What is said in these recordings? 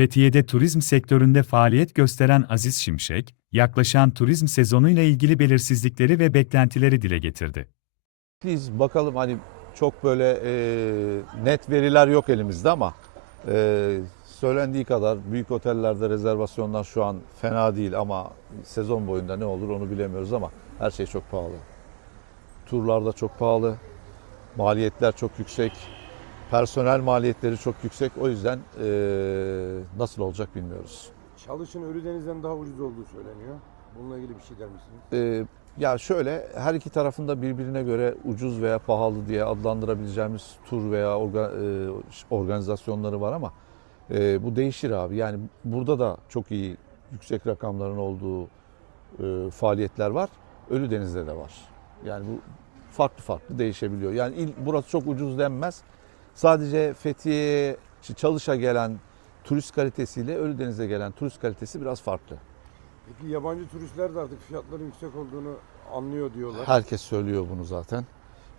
Fethiye'de turizm sektöründe faaliyet gösteren Aziz Şimşek, yaklaşan turizm sezonuyla ilgili belirsizlikleri ve beklentileri dile getirdi. Biz bakalım hani çok böyle e, net veriler yok elimizde ama e, söylendiği kadar büyük otellerde rezervasyonlar şu an fena değil ama sezon boyunda ne olur onu bilemiyoruz ama her şey çok pahalı. Turlar da çok pahalı, maliyetler çok yüksek, personel maliyetleri çok yüksek. O yüzden e, nasıl olacak bilmiyoruz. Çalışın Ölüdeniz'den daha ucuz olduğu söyleniyor. Bununla ilgili bir şey der misiniz? Ee, ya şöyle her iki tarafında birbirine göre ucuz veya pahalı diye adlandırabileceğimiz tur veya orga- e, organizasyonları var ama e, bu değişir abi. Yani burada da çok iyi yüksek rakamların olduğu e, faaliyetler var. Ölüdeniz'de de var. Yani bu farklı farklı değişebiliyor. Yani il, burası çok ucuz denmez. Sadece Fethiye'ye işte çalışa gelen turist kalitesiyle Ölüdeniz'e gelen turist kalitesi biraz farklı. Peki yabancı turistler de artık fiyatların yüksek olduğunu anlıyor diyorlar. Herkes söylüyor bunu zaten.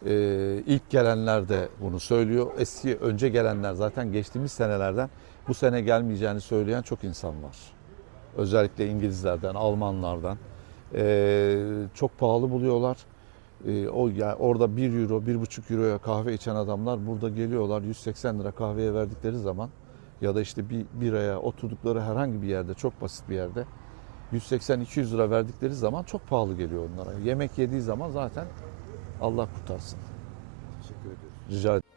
Ee, ilk gelenler de bunu söylüyor. Eski önce gelenler zaten geçtiğimiz senelerden bu sene gelmeyeceğini söyleyen çok insan var. Özellikle İngilizlerden, Almanlardan. Ee, çok pahalı buluyorlar. Ee, o yani orada 1 euro, 1,5 euroya kahve içen adamlar burada geliyorlar 180 lira kahveye verdikleri zaman ya da işte bir biraya oturdukları herhangi bir yerde çok basit bir yerde 180-200 lira verdikleri zaman çok pahalı geliyor onlara. Yemek yediği zaman zaten Allah kurtarsın. Teşekkür ediyoruz. Rica ederim.